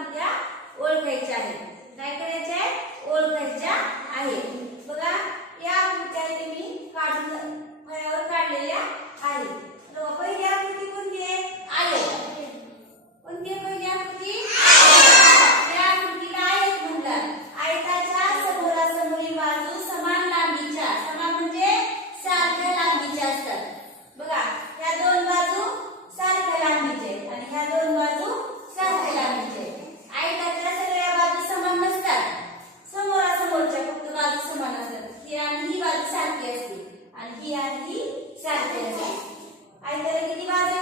कोणत्या ओळखायच्या आहेत. काय करायच्या आहेत? ओळखायच्या आहेत. बघा సరిపోతుంది అయితే ఇది వాజ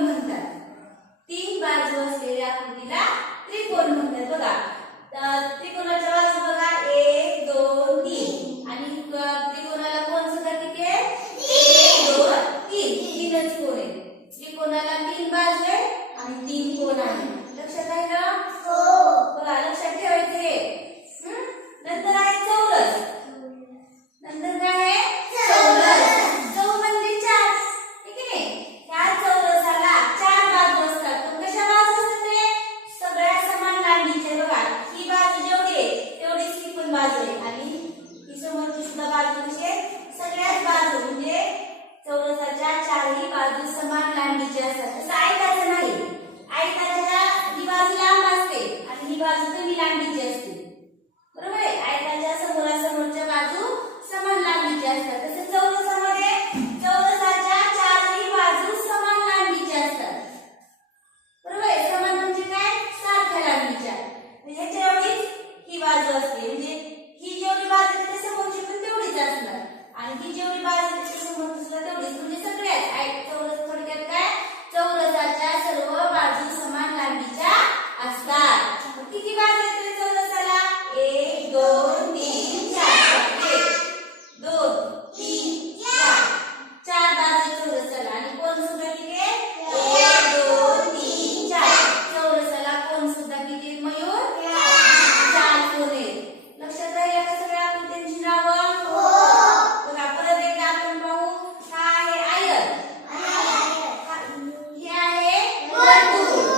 म्हणतात. तीन बाजू असलेल्या आकृतीला त्रिकोण म्हणतात बघा. é duro.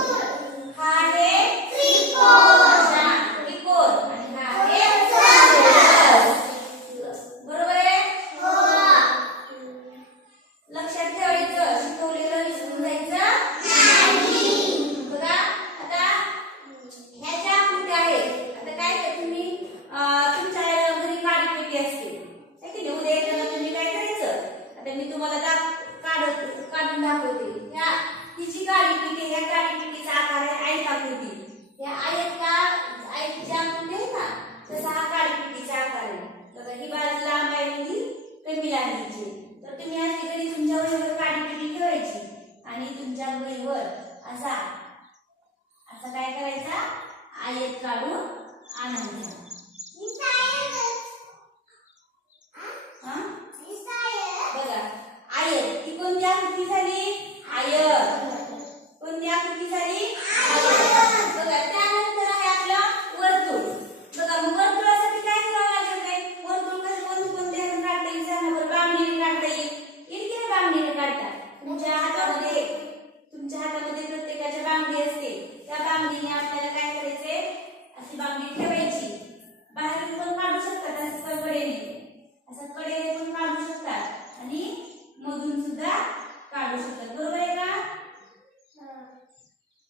काढू शकतात बरोबर आहे का?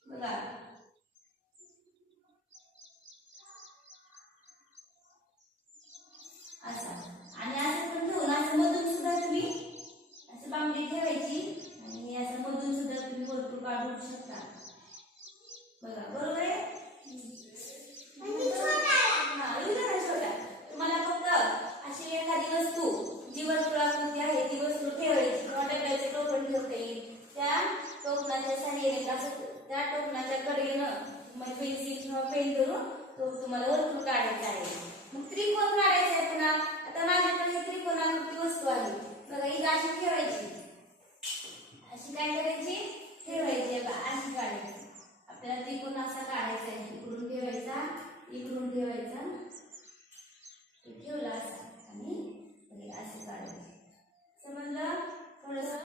बघा. असा. आणि असं पण असं मधून सुद्धा तुम्ही असं बांगडी ठेवायची आणि असं मधून सुद्धा तुम्ही भरपूर काढू शकता. टोपणाच्या साह्याने असं त्या टोपणाच्या कडेनं म्हणजे पेन्सिल किंवा पेन करून तो तुम्हाला वरतून काढायचा आहे.